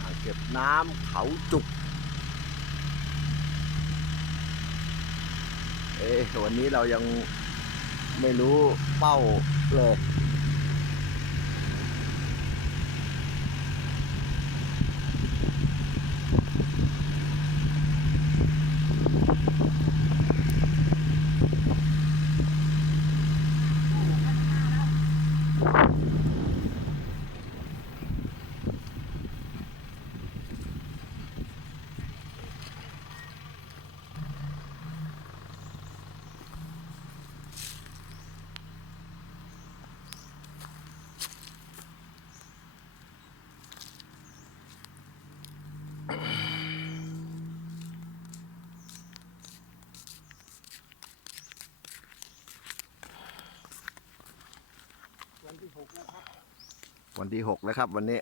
อ่างเก็บน้ำเขาจุก เอ๊ะวันนี้เรายังไม่รู้เป้าเลย ที่หกแล้วครับวันที่หกแล้วครับ วันนี้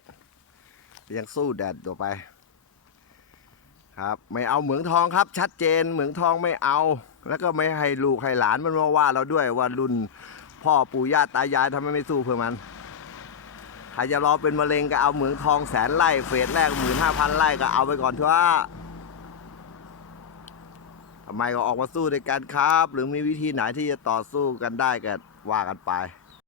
ยังสู้แดดต่อไป ครับ ไม่เอาเหมืองทองครับ ชัดเจนเหมืองทองไม่เอา แล้วก็ไม่ให้ลูกให้หลานมันมาว่าเราด้วยว่ารุ่นพ่อปู่ย่าตายายทำไมไม่สู้เพื่อมันใครจะรอเป็นมะเร็งก็เอาเหมืองทองแสนไร่เฟสแรกหมื่นห้าพันไร่ก็เอาไปก่อนเถอะทำไมก็ออกมาสู้ด้วยกันครับ หรือมีวิธีไหนที่จะต่อสู้กันได้ก็ว่ากันไป